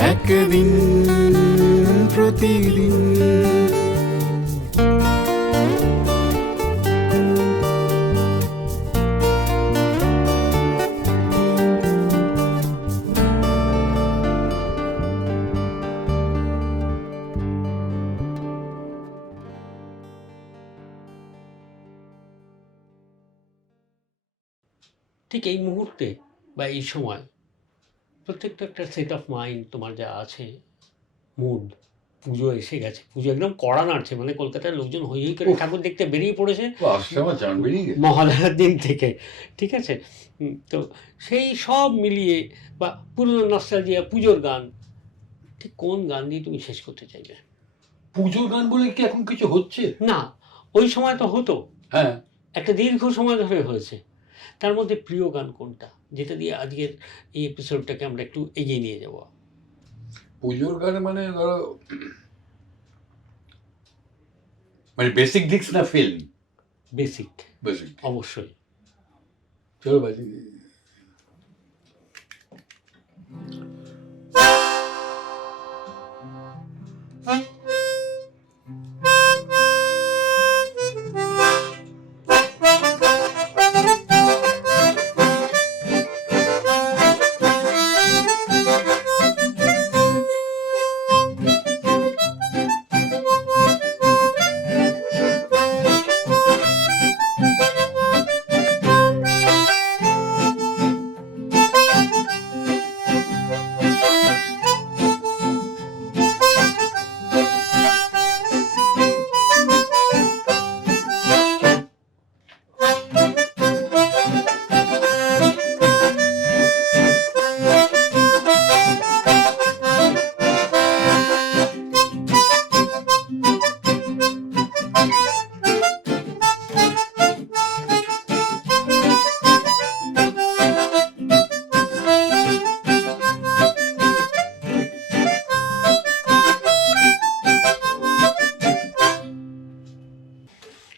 একদিন প্রতিদিন। ঠিক এই মুহূর্তে বা এই সময় প্রত্যেকটা একটা সেট অফ মাইন্ড তোমার যা আছে মুড পুজো এসে গেছে। পুজো একদম কড়া নাড়ছে মানে কলকাতার লোকজন হই হই করে ঠাকুর দেখতে বেরিয়ে পড়েছে। মহালয়ার দিন থেকে ঠিক আছে? তো সেই সব মিলিয়ে বা পুরনো নস্টালজিয়া পুজোর গান ঠিক কোন গান দিয়ে তুমি শেষ করতে চাইবে? পুজোর গান বলে কি এখন কিছু হচ্ছে? না ওই সময় তো হতো। হ্যাঁ। একটা দীর্ঘ সময় ধরে হয়েছে। তার মধ্যে প্রিয় গান কোনটা? যেটা দিয়ে আজকের এই এপিসোডটাকে আমরা একটু এগিয়ে নিয়ে যাব। পুজোর গান মানে ধরো মানে বেসিক দিক্স না ফিল্ম বেসিক বেসিক অবশ্যই। চলো বাজি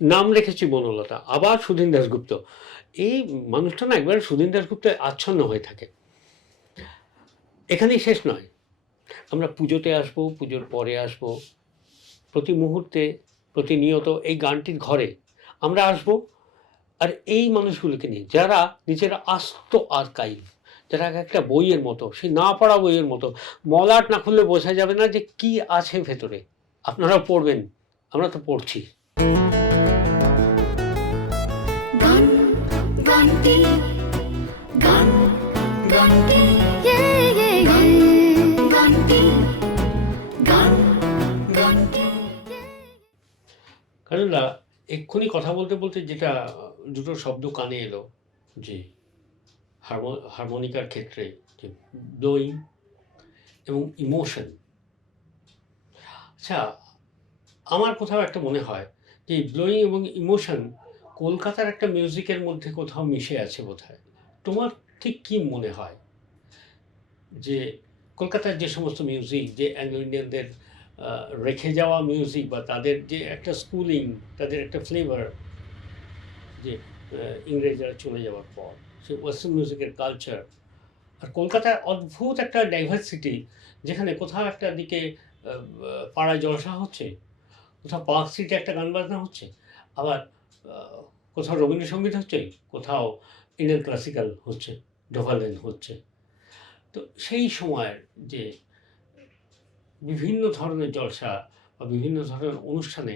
নাম রেখেছি বনলতা, আবার সুধীন দাশগুপ্ত। এই মানুষটা না একবার সুধীন দাশগুপ্ত আচ্ছন্ন হয়ে থাকে। এখানেই শেষ নয়। আমরা পুজোতে আসব, পুজোর পরে আসব। প্রতি মুহূর্তে প্রতিনিয়ত এই গানটির ঘরে আমরা আসব। আর এই মানুষগুলোকে নিয়ে, যারা নিজেরা আস্ত আর্কাইভ, যারা একটা বইয়ের মতো, সেই না পড়া বইয়ের মতো, মলাট না খুললে বোঝা যাবে না যে কি আছে ভেতরে। আপনারা পড়বেন, আমরা তো পড়ছি। গানটি গান গানটি গানটি গান গানটি কারণ এক্ষুনি কথা বলতে বলতে যেটা দুটো শব্দ কানে এলো। যে হারমো- হারমোনিকার ক্ষেত্রে যে ব্লোয়িং এবং ইমোশন। আচ্ছা আমার কোথাও একটা মনে হয় যে ব্লোয়িং এবং ইমোশন কলকাতার একটা মিউজিকের মধ্যে কোথাও মিশে আছে বোধহয়। তোমার ঠিক কি মনে হয়? যে কলকাতার যে সমস্ত মিউজিক, যে অ্যাংলো ইন্ডিয়ানদের রেখে যাওয়া মিউজিক বা তাদের যে একটা স্কুলিং, তাদের একটা ফ্লেভার, যে ইংরেজরা চলে যাওয়ার পর, সে ওয়েস্টার্ন মিউজিকের কালচার। আর কলকাতায় অদ্ভুত একটা ডাইভার্সিটি যেখানে কোথাও একটা দিকে পাড়ায় জলসা হচ্ছে, কোথাও পার্ক স্ট্রিটে একটা গান বাজনা হচ্ছে, আবার কোথাও রবীন্দ্রসঙ্গীত হচ্ছে কোথাও ইন্ডিয়ান ক্লাসিক্যাল হচ্ছে ঢোকালেন হচ্ছে। তো সেই সময়ের যে বিভিন্ন ধরনের জলসা বা বিভিন্ন ধরনের অনুষ্ঠানে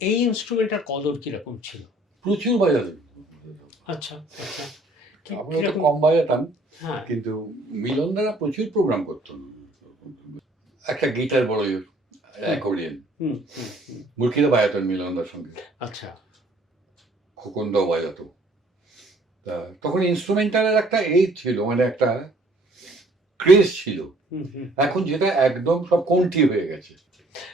এই ইনস্ট্রুমেন্টটার কদর কীরকম ছিল? প্রচুর বাজাতেন আচ্ছা আচ্ছা। আমরা তো কম বাজাতাম হ্যাঁ। কিন্তু মিলনদারা প্রচুর প্রোগ্রাম করতেন একটা গিটার বড় অ্যাকর্ডিয়ান হুম। মুরকিরা বাজাতেন মিলনদার সঙ্গে। আচ্ছা। খোকনদাও বাজাতো তা তখন ইনস্ট্রুমেন্টালের একটা এই ছিল মানে একটা ক্রেজ ছিল। এখন যেটা একদম সব কমটি হয়ে গেছে।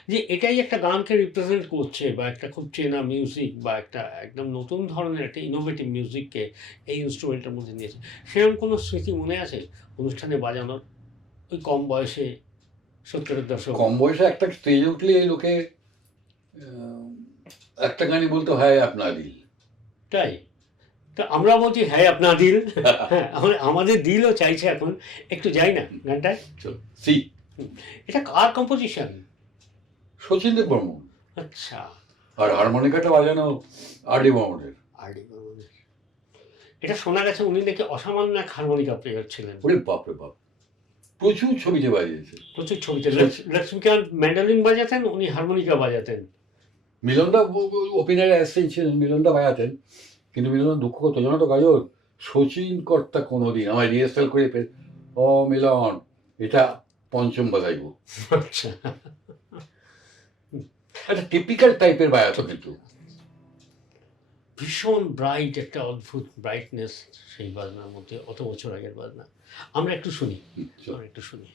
যে এটাই একটা গানকে রিপ্রেজেন্ট করছে বা একটা খুব চেনা মিউজিক বা একটা একদম নতুন ধরনের একটা ইনোভেটিভ মিউজিককে এই ইনস্ট্রুমেন্টের মধ্যে নিয়েছে। সেরকম কোনো স্মৃতি মনে আছে অনুষ্ঠানে বাজানোর? ওই কম বয়সে সত্তরের দশক? কম বয়সে একটা স্টেজে উঠলে লোকে একটা গানই বলতে হয় আপনার দিল। তাই? তো আমরা বলছি হ্যাঁ আপনার দিল হ্যাঁ আমাদের দিলও চাইছে এখন। একটু যাই না গানটায়? সি। এটা কার কম্পোজিশন শচীন দেব বর্মন। আচ্ছা। আর হারমোনিকাটা বাজানো আর ডি বর্মনের। আরে বাবা। এটা শোনা গেছে উনি নাকি অসামান্য এক হারমোনিকা প্লেয়ার ছিলেন। ওরে বাপরে বাপ। প্রচুর ছবিতে বাজিয়েছে। প্রচুর ছবিতে। লক্ষ্মীকান্ত ম্যান্ডালিন বাজাতেন উনি হারমোনিকা বাজাতেন। মিলনদা ওপেনারে অ্যাসিস্ট্যান্ট ছিলেন মিলনদা বাজাতেন কিন্তু মিলন দুঃখ করতো জানো তো কাজল শচীন কর্তা কোনোদিন আমায় রিহার্সাল করে ফেল ও মিলন এটা পঞ্চম বাজাইব। আচ্ছা। একটা টিপিক্যাল টাইপের বাজাতো কিন্তু। ভীষণ ব্রাইট একটা অদ্ভুত ব্রাইটনেস সেই বাজনার মধ্যে অত বছর আগের বাজনা। আমরা একটু শুনি আমরা একটু শুনি।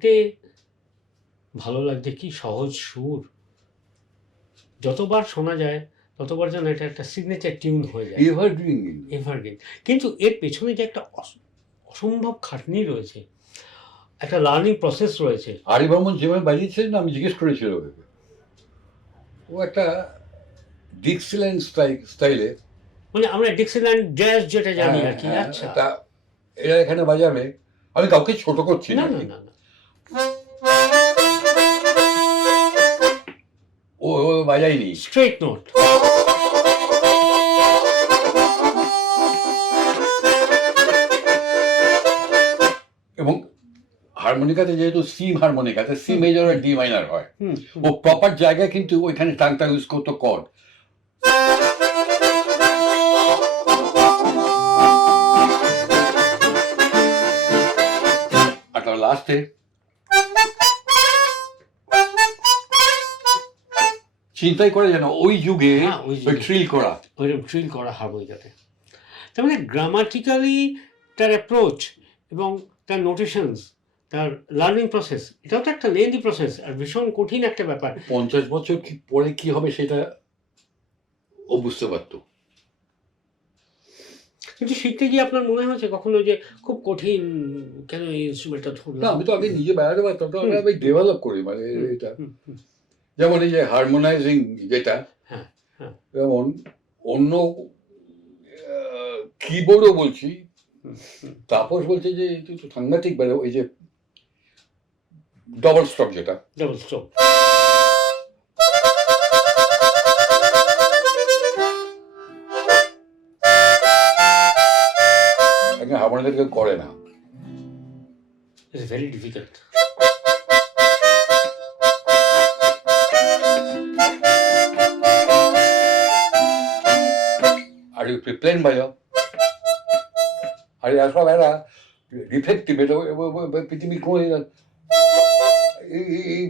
শুনতে ভালো লাগছে কি সহজ সুর। যতবার শোনা যায় ততবার যেন এটা একটা সিগনেচার টিউন হয়ে যায়। এভারগ্রিন এভারগ্রিন কিন্তু এর পেছনে যে একটা অসম্ভব খাটনি রয়েছে একটা লার্নিং প্রসেস রয়েছে। আরি বর্মন যেভাবে বাজিয়েছিলেন আমি জিজ্ঞেস করেছিল ও একটা ডিক্সিল্যান্ড স্টাইল স্টাইলে মানে আমরা ডিক্সিল্যান্ড জ্যাজ যেটা জানি আর কি হ্যাঁ, আচ্ছা। তা এরা এখানে বাজাবে। আমি কাউকে ছোট করছি না না না। ও ও বাজায়নি স্ট্রেট নোট এবং হারমোনিকাতে যেহেতু সি হারমোনিকাতে সি মেজর আর ডি মাইনার হয় ও প্রপার জায়গায় কিন্তু ওইখানে টাংটা ইউজ করতো কর্ড আর লাস্টে চিন্তাই করে যেন ওই যুগে হ্যাঁ, ওই। ট্রিল করা। ওইরকম ট্রিল করা হারমোনিকাতে তার মানে গ্রামাটিক্যালি তার অ্যাপ্রোচ এবং তার নোটেশনস তার লার্নিং প্রসেস এটাও তো একটা লেন্দি প্রসেস আর ভীষণ কঠিন একটা ব্যাপার। পঞ্চাশ বছর কি পরে কি হবে সেটা ও বুঝতে পারতো। কিন্তু শিখতে গিয়ে আপনার মনে হয়েছে কখনো যে খুব কঠিন কেন এই ইনস্ট্রুমেন্টটা ধরলাম? আমি তো আগে নিজে বেড়াতে পারতাম তো আমি ডেভেলপ করি মানে এটা। যেমন এই যে হারমোনাইজিং যেটা হ্যাঁ, হ্যাঁ। যেমন অন্য কিবোর্ডও বলছি। তাপস বলছে যে সাংঘাতিক মানে ওই যে ডবল স্টপ যেটা ডাবল স্ট্রোক কেউ করে না ইটস ভেরি ডিফিকাল্ট আর প্লেন বাজাও আরে এসব এরা ডিফেক্টিভ এটা পৃথিবীর কোনো এই এই- এই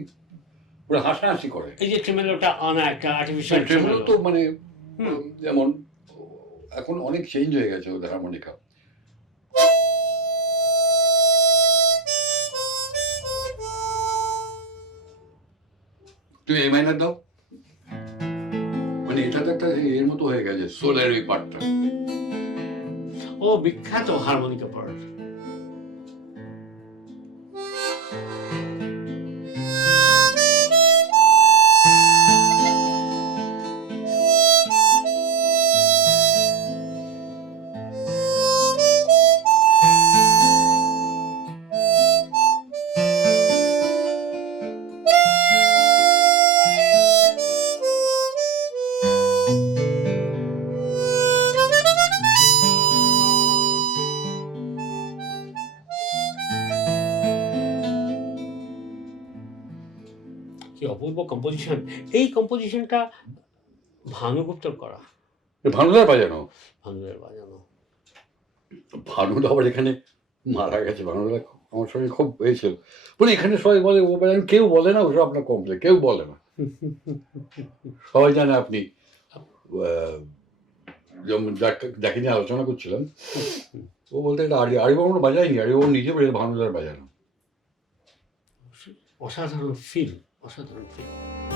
পুরো হাসাহাসি করে। এই যে ট্রেমেলোটা আনা একটা আর্টিফিশিয়াল ট্রেমলো তো মানে। যেমন এখন অনেক চেঞ্জ হয়ে গেছে ওদের হারমোনিকা তুমি এ মাইনার দাও। মানে এটা তো একটা এর মতো হয়ে গেছে, সোলের ওই পার্টটা ও বিখ্যাত হারমোনিকা পার্ট কি অপূর্ব কম্পোজিশন এই কম্পোজিশনটা ভানুগুপ্তর করা। ভানুদার বাজানো? ভানুদের বাজানো। ভানুদা আবার এখানে মারা গেছে। ভানুদা আমার সঙ্গে খুব হয়েছিল। বলে এখানে সবাই বলে ও বাজান কেউ বলে না ওসব আপনার কমপ্লে কেউ বলে না। সবাই জানে আপনি যেমন যাকে- নিয়ে আলোচনা করছিলাম ও বলতে এটা আরি আরিবাবু আমরা বাজাইনি আরিবাবু নিজে বলে ভানুদার বাজানো। অসাধারণ ফিল অসাধারণ ফিল